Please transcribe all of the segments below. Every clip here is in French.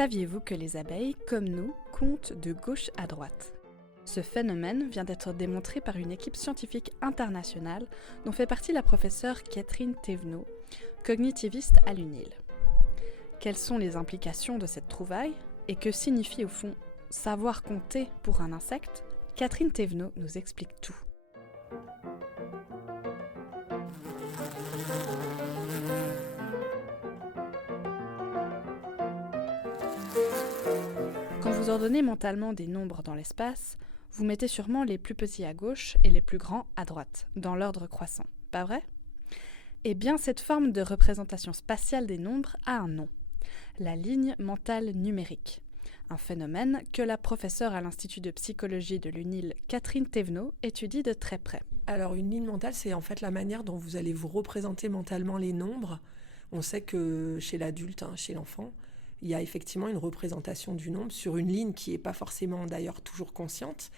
Saviez-vous que les abeilles, comme nous, comptent de gauche à droite ? Ce phénomène vient d'être démontré par une équipe scientifique internationale dont fait partie la professeure Catherine Thévenot, cognitiviste à l'UNIL. Quelles sont les implications de cette trouvaille et que signifie au fond savoir compter pour un insecte ? Catherine Thévenot nous explique tout. Quand vous ordonnez mentalement des nombres dans l'espace, vous mettez sûrement les plus petits à gauche et les plus grands à droite, dans l'ordre croissant, pas vrai ? Eh bien, cette forme de représentation spatiale des nombres a un nom, la ligne mentale numérique, un phénomène que la professeure à l'Institut de psychologie de l'UNIL, Catherine Thévenot, étudie de très près. Alors, une ligne mentale, c'est en fait la manière dont vous allez vous représenter mentalement les nombres. On sait que chez l'adulte, chez l'enfant, il y a effectivement une représentation du nombre sur une ligne qui n'est pas forcément d'ailleurs toujours consciente.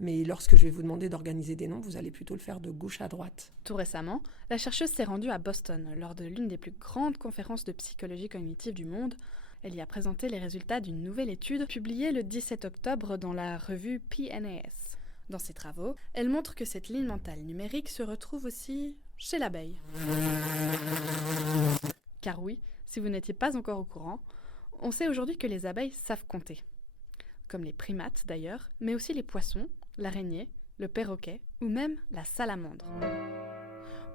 Mais lorsque je vais vous demander d'organiser des nombres, vous allez plutôt le faire de gauche à droite. Tout récemment, la chercheuse s'est rendue à Boston lors de l'une des plus grandes conférences de psychologie cognitive du monde. Elle y a présenté les résultats d'une nouvelle étude publiée le 17 octobre dans la revue PNAS. Dans ses travaux, elle montre que cette ligne mentale numérique se retrouve aussi chez l'abeille. Car oui, si vous n'étiez pas encore au courant, on sait aujourd'hui que les abeilles savent compter. Comme les primates d'ailleurs, mais aussi les poissons, l'araignée, le perroquet ou même la salamandre.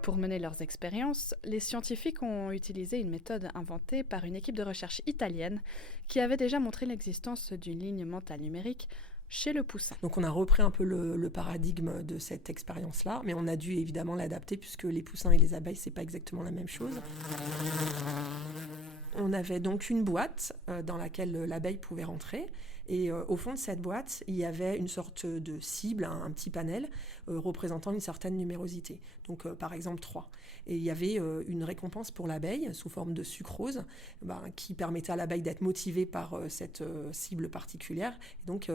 Pour mener leurs expériences, les scientifiques ont utilisé une méthode inventée par une équipe de recherche italienne qui avait déjà montré l'existence d'une ligne mentale numérique chez le poussin. Donc on a repris un peu le paradigme de cette expérience-là, mais on a dû évidemment l'adapter puisque les poussins et les abeilles, c'est pas exactement la même chose. On avait donc une boîte dans laquelle l'abeille pouvait rentrer et au fond de cette boîte, il y avait une sorte de cible, un petit panel représentant une certaine numérosité, donc par exemple 3. Et il y avait une récompense pour l'abeille sous forme de sucrose qui permettait à l'abeille d'être motivée par cette cible particulière. Et donc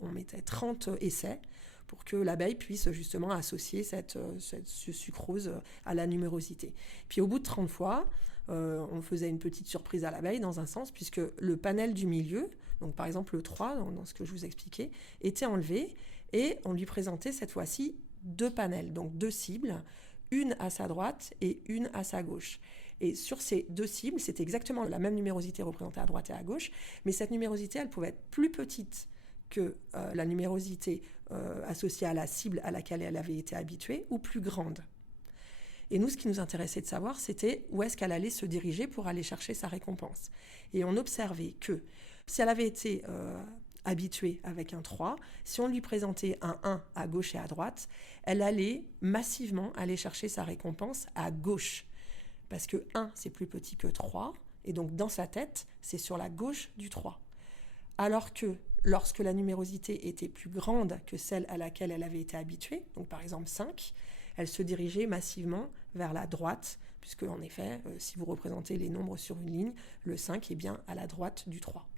on mettait 30 essais pour que l'abeille puisse justement associer ce sucrose à la numérosité. Puis au bout de 30 fois, on faisait une petite surprise à l'abeille dans un sens, puisque le panel du milieu, donc par exemple le 3, dans ce que je vous expliquais, était enlevé et on lui présentait cette fois-ci 2 panels, donc 2 cibles, une à sa droite et une à sa gauche. Et sur ces 2 cibles, c'était exactement la même numérosité représentée à droite et à gauche, mais cette numérosité, elle pouvait être plus petite que la numérosité associée à la cible à laquelle elle avait été habituée, ou plus grande. Et nous, ce qui nous intéressait de savoir, c'était où est-ce qu'elle allait se diriger pour aller chercher sa récompense. Et on observait que si elle avait été habituée avec un 3, si on lui présentait un 1 à gauche et à droite, elle allait massivement aller chercher sa récompense à gauche. Parce que 1, c'est plus petit que 3, et donc dans sa tête, c'est sur la gauche du 3. Alors que lorsque la numérosité était plus grande que celle à laquelle elle avait été habituée, donc par exemple 5, elle se dirigeait massivement vers la droite, puisque en effet, si vous représentez les nombres sur une ligne, le 5 est bien à la droite du 3.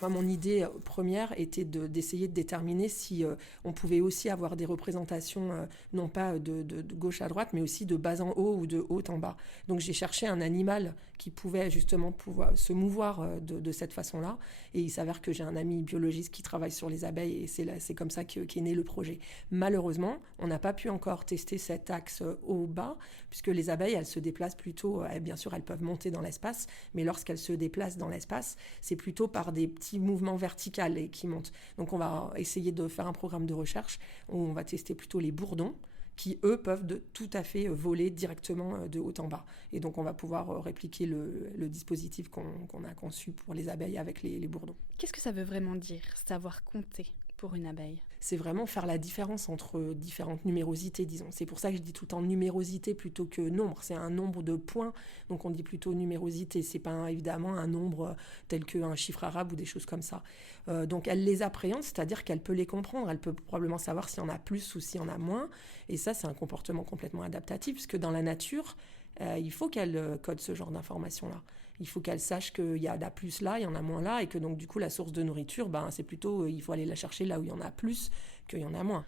Moi, mon idée première était d'essayer de déterminer si on pouvait aussi avoir des représentations, non pas de gauche à droite, mais aussi de bas en haut ou de haut en bas. Donc j'ai cherché un animal qui pouvait justement pouvoir se mouvoir de cette façon-là. Et il s'avère que j'ai un ami biologiste qui travaille sur les abeilles et c'est comme ça qu'est né le projet. Malheureusement, on n'a pas pu encore tester cet axe haut-bas, puisque les abeilles, elles se déplacent plutôt, bien sûr, elles peuvent monter dans l'espace, mais lorsqu'elles se déplacent dans l'espace, c'est plutôt par des petits mouvements verticaux et qui montent. Donc on va essayer de faire un programme de recherche où on va tester plutôt les bourdons, qui, eux, peuvent tout à fait voler directement de haut en bas. Et donc, on va pouvoir répliquer le dispositif qu'on a conçu pour les abeilles avec les bourdons. Qu'est-ce que ça veut vraiment dire, savoir compter pour une abeille ? C'est vraiment faire la différence entre différentes numérosités, disons. C'est pour ça que je dis tout le temps numérosité plutôt que nombre. C'est un nombre de points, donc on dit plutôt numérosité. C'est pas évidemment un nombre tel qu'un chiffre arabe ou des choses comme ça. Donc elle les appréhende, c'est-à-dire qu'elle peut les comprendre. Elle peut probablement savoir s'il y en a plus ou s'il y en a moins. Et ça, c'est un comportement complètement adaptatif, puisque dans la nature, il faut qu'elle code ce genre d'informations-là. Il faut qu'elle sache qu'il y en a plus là, il y en a moins là, et que donc du coup la source de nourriture, c'est plutôt, il faut aller la chercher là où il y en a plus qu'il y en a moins.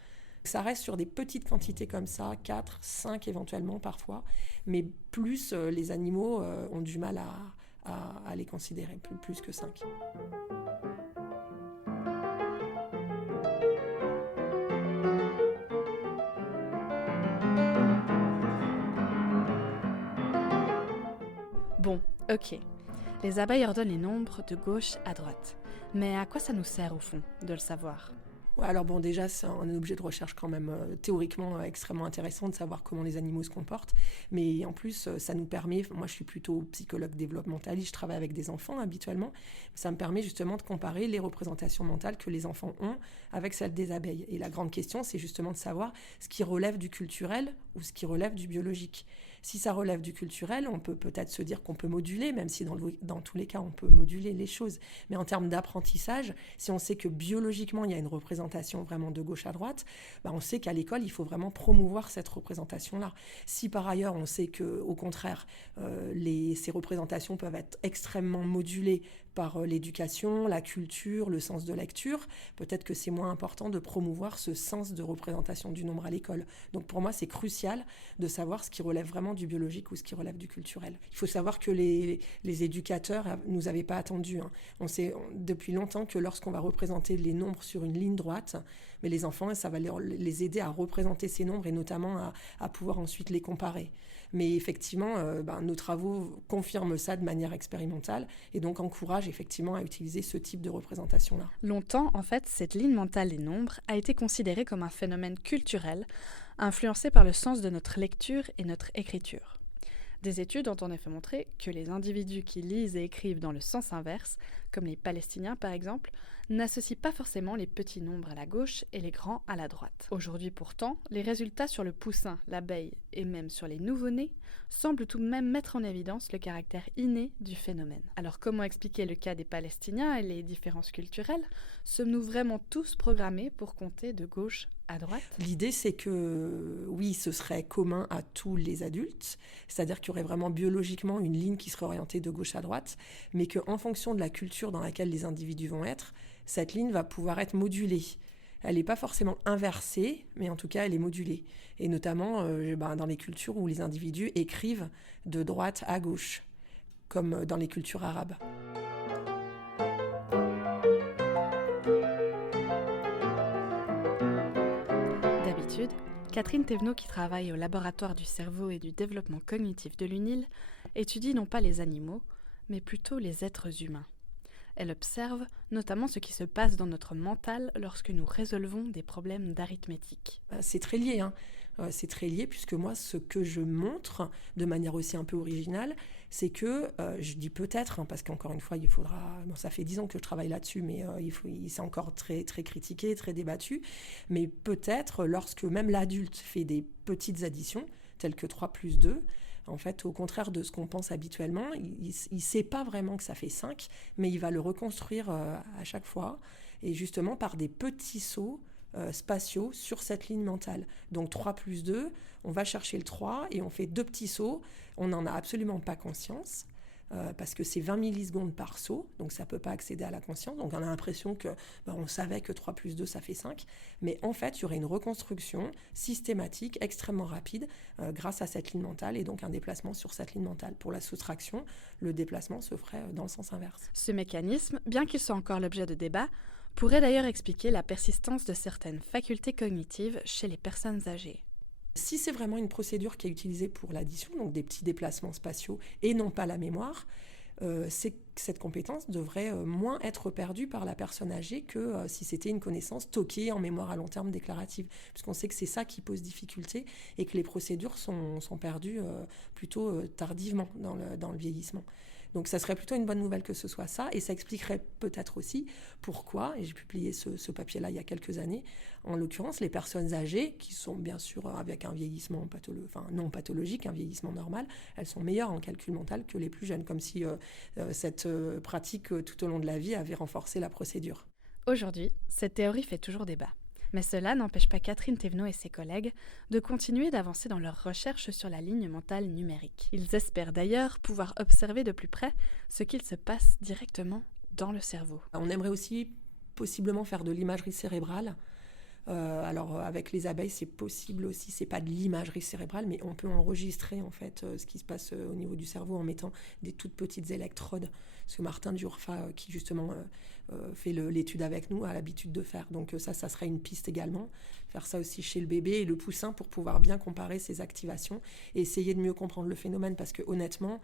Ça reste sur des petites quantités comme ça, 4, 5 éventuellement parfois, mais plus les animaux ont du mal à les considérer, plus que 5. Bon, ok. Les abeilles ordonnent les nombres de gauche à droite. Mais à quoi ça nous sert au fond de le savoir ? Ouais, alors bon, déjà, c'est un objet de recherche quand même théoriquement extrêmement intéressant de savoir comment les animaux se comportent. Mais en plus, ça nous permet, moi je suis plutôt psychologue développementaliste, je travaille avec des enfants habituellement, ça me permet justement de comparer les représentations mentales que les enfants ont avec celles des abeilles. Et la grande question, c'est justement de savoir ce qui relève du culturel ou ce qui relève du biologique. Si ça relève du culturel, on peut peut-être se dire qu'on peut moduler, même si dans tous les cas, on peut moduler les choses. Mais en termes d'apprentissage, si on sait que biologiquement, il y a une représentation vraiment de gauche à droite, on sait qu'à l'école, il faut vraiment promouvoir cette représentation-là. Si par ailleurs, on sait qu'au contraire, ces représentations peuvent être extrêmement modulées par l'éducation, la culture, le sens de lecture, peut-être que c'est moins important de promouvoir ce sens de représentation du nombre à l'école. Donc pour moi, c'est crucial de savoir ce qui relève vraiment du biologique ou ce qui relève du culturel. Il faut savoir que les éducateurs ne nous avaient pas attendus. On sait depuis longtemps que lorsqu'on va représenter les nombres sur une ligne droite, mais les enfants, ça va les aider à représenter ces nombres et notamment à pouvoir ensuite les comparer. Mais effectivement, nos travaux confirment ça de manière expérimentale et donc encouragent effectivement à utiliser ce type de représentation-là. Longtemps, en fait, cette ligne mentale des nombres a été considérée comme un phénomène culturel, influencé par le sens de notre lecture et notre écriture. Des études ont en effet montré que les individus qui lisent et écrivent dans le sens inverse, comme les Palestiniens par exemple, n'associent pas forcément les petits nombres à la gauche et les grands à la droite. Aujourd'hui pourtant, les résultats sur le poussin, l'abeille et même sur les nouveau-nés semblent tout de même mettre en évidence le caractère inné du phénomène. Alors comment expliquer le cas des Palestiniens et les différences culturelles ? Sommes-nous vraiment tous programmés pour compter de gauche à droite ? L'idée, c'est que oui, ce serait commun à tous les adultes, c'est-à-dire qu'il y aurait vraiment biologiquement une ligne qui serait orientée de gauche à droite, mais qu'en fonction de la culture dans laquelle les individus vont être, cette ligne va pouvoir être modulée. Elle n'est pas forcément inversée, mais en tout cas, elle est modulée. Et notamment dans les cultures où les individus écrivent de droite à gauche, comme dans les cultures arabes. D'habitude, Catherine Thévenot, qui travaille au laboratoire du cerveau et du développement cognitif de l'UNIL, étudie non pas les animaux, mais plutôt les êtres humains. Elle observe notamment ce qui se passe dans notre mental lorsque nous résolvons des problèmes d'arithmétique. C'est très lié, c'est très lié puisque moi, ce que je montre de manière aussi un peu originale, c'est que, je dis peut-être, parce qu'encore une fois, il faudra... Bon, ça fait 10 ans que je travaille là-dessus, mais c'est encore très, très critiqué, très débattu. Mais peut-être, lorsque même l'adulte fait des petites additions, telles que 3 plus 2, en fait, au contraire de ce qu'on pense habituellement, il ne sait pas vraiment que ça fait 5, mais il va le reconstruire à chaque fois, et justement par des petits sauts spatiaux sur cette ligne mentale. Donc 3 plus 2, on va chercher le 3 et on fait 2 petits sauts. On n'en a absolument pas conscience. Parce que c'est 20 millisecondes par saut, donc ça ne peut pas accéder à la conscience. Donc on a l'impression que on savait que 3 plus 2, ça fait 5. Mais en fait, il y aurait une reconstruction systématique, extrêmement rapide, grâce à cette ligne mentale, et donc un déplacement sur cette ligne mentale. Pour la soustraction, le déplacement se ferait dans le sens inverse. Ce mécanisme, bien qu'il soit encore l'objet de débat, pourrait d'ailleurs expliquer la persistance de certaines facultés cognitives chez les personnes âgées. Si c'est vraiment une procédure qui est utilisée pour l'addition, donc des petits déplacements spatiaux et non pas la mémoire, cette compétence devrait moins être perdue par la personne âgée que si c'était une connaissance stockée en mémoire à long terme déclarative. Puisqu'on sait que c'est ça qui pose difficulté et que les procédures sont perdues plutôt tardivement dans le vieillissement. Donc ça serait plutôt une bonne nouvelle que ce soit ça, et ça expliquerait peut-être aussi pourquoi, et j'ai publié ce papier-là il y a quelques années, en l'occurrence les personnes âgées, qui sont bien sûr avec un vieillissement non pathologique, un vieillissement normal, elles sont meilleures en calcul mental que les plus jeunes, comme si cette pratique tout au long de la vie avait renforcé la procédure. Aujourd'hui, cette théorie fait toujours débat. Mais cela n'empêche pas Catherine Thévenot et ses collègues de continuer d'avancer dans leurs recherches sur la ligne mentale numérique. Ils espèrent d'ailleurs pouvoir observer de plus près ce qu'il se passe directement dans le cerveau. On aimerait aussi possiblement faire de l'imagerie cérébrale Alors avec les abeilles, c'est possible aussi, c'est pas de l'imagerie cérébrale, mais on peut enregistrer en fait ce qui se passe au niveau du cerveau en mettant des toutes petites électrodes. Ce que Martin Durfa, qui justement fait l'étude avec nous, a l'habitude de faire. Donc ça serait une piste également. Faire ça aussi chez le bébé et le poussin pour pouvoir bien comparer ces activations et essayer de mieux comprendre le phénomène, parce que honnêtement,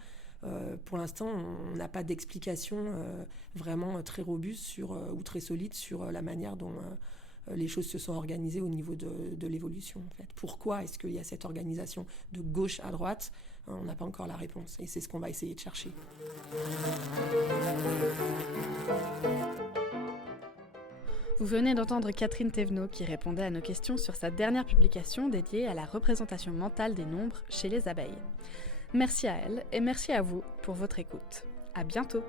pour l'instant, on n'a pas d'explication vraiment très robuste ou très solide sur la manière dont les choses se sont organisées au niveau de l'évolution. En fait. Pourquoi est-ce qu'il y a cette organisation de gauche à droite ? On n'a pas encore la réponse et c'est ce qu'on va essayer de chercher. Vous venez d'entendre Catherine Thévenot qui répondait à nos questions sur sa dernière publication dédiée à la représentation mentale des nombres chez les abeilles. Merci à elle et merci à vous pour votre écoute. À bientôt!